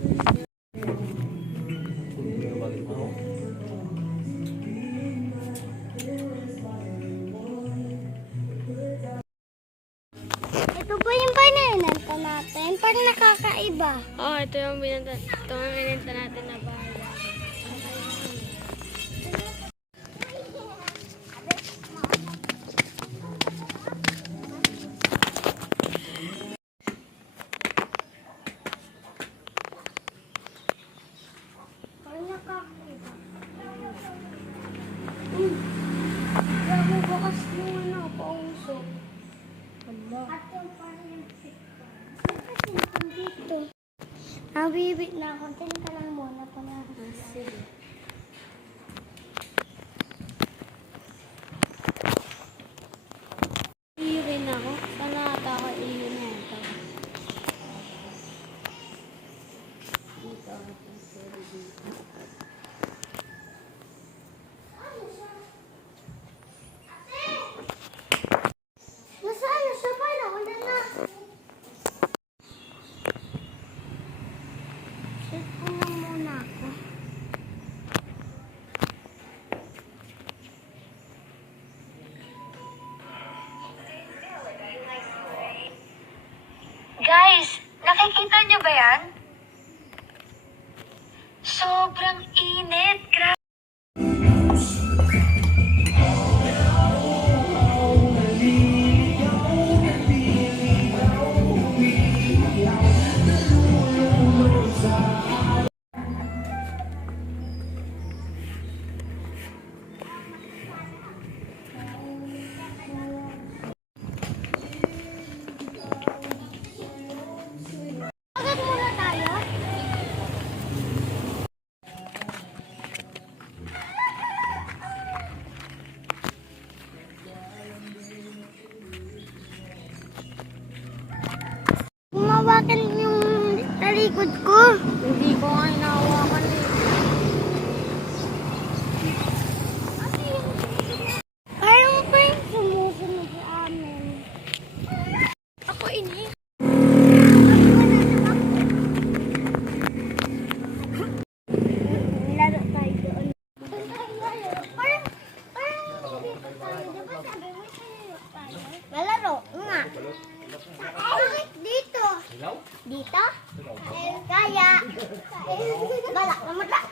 Ito po yung binenta natin. Parang nakakaiba. Oo, ito yung binenta natin na bahay. Parang nakakaiba. Grabe bukas yung ano, pausok. At yung parang yung pito. Bakit yung dito? Nabibit na ako. Tingin ka lang muna pa na. Sige. Iirin ako. Sana ata ako iirin na ito. Dito ako. Nasaan na siya? Parang wala na. Cellphone na muna ako. Guys, nakikita niyo ba yan? Sobrang init. Grabe. Agad muna tayo. Humawakan yung talikod ko. Hindi ko nga inahawakan eh. Parang pa yung sumusunod sa amin. Ako ini. Laro tayo doon. Parang dito tayo. Di ba sabi mo sa'yo tayo? Lalaro nga. Bakit dito? Dito? Kaya. Bala, namata.